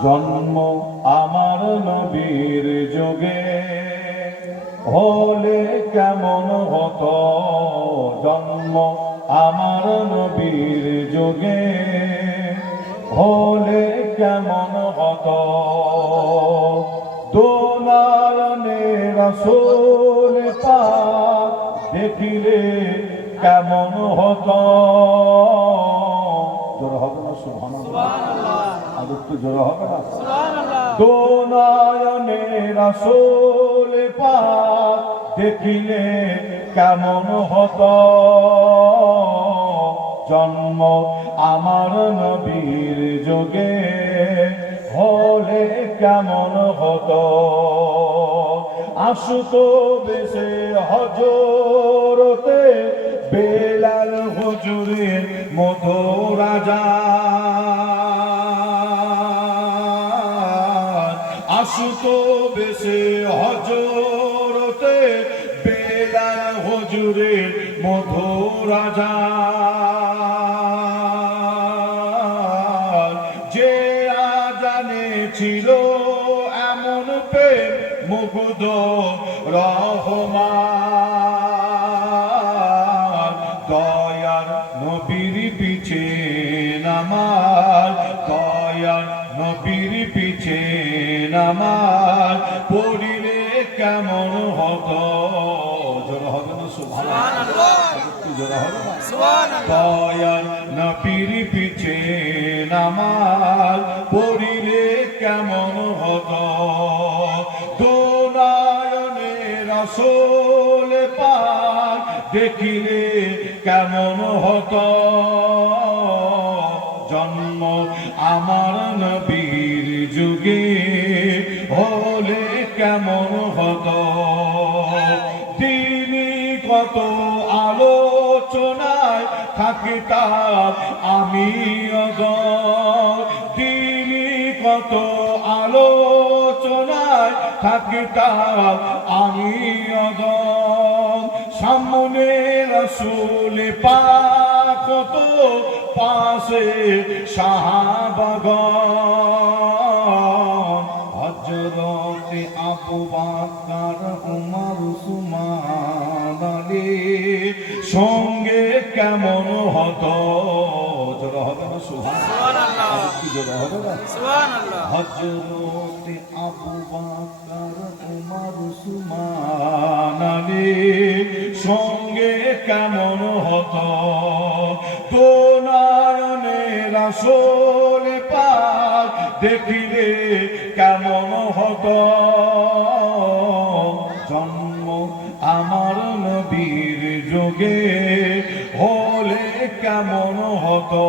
জন্ম আমার নবীর যুগে হলে কেমন হতো, জন্ম আমার নবীর যুগে হলে কেমন হতো। দোনায়নে রাসূল পাক দেখিলে কেমন হতো। জোর হবে না সুবহানাল্লাহ, আর একটু জোর হবে না সুবহানাল্লাহ। দোনায়নে রাসূল পাক দেখিলে কেমন হতো, জন্ম আমার নবীর যুগে হলে কেমন হতো। আসতো বেশে হজরতে বেলাল হুজুরের মধুর আযান, আসতো বেশে হজরতে বেলাল হুজুরের মধুর আযান। যে আযানে ছিল এমন প্রেম মুগ্ধ রহমান, দয়ার নবীর পিছে নামাজ, দয়ার নবীর পিছে নামাজ পড়িলে কেমন হতো। জোর হবে না সুবহানাল্লাহ, একটু জোর হবে না সুবহানাল্লাহ। দয়ার নবীর পিছে নামাজ পড়িলে কেমন হতো। দোনায়নে রাসূল পাক দেখিলে কেমন হতো, জন্ম আমার নবীর যুগে হলে কেমন হতো। তিনি কত আলোচনায় থাকিতাম আমি অগর, তিনি কত আলোচনায় থাকিতাম আমি অগর। সামনে রাসূল পাক হতো, পাশে সাহাবাগণ, হযরতে আবু বকর উমর উসমান আলী সঙ্গে কেমন হতো। জোর হবে না সুবহানাল্লাহ, কি জোর হবে না সুবহানাল্লাহ। হযরতে আবু বকর উমর উসমান আলী সঙ্গে কেমন হতো। দোনায়নে রাসূল পাক দেখিলে কেমন হতো, জন্ম আমার নবীর যুগে হলে কেমন হতো।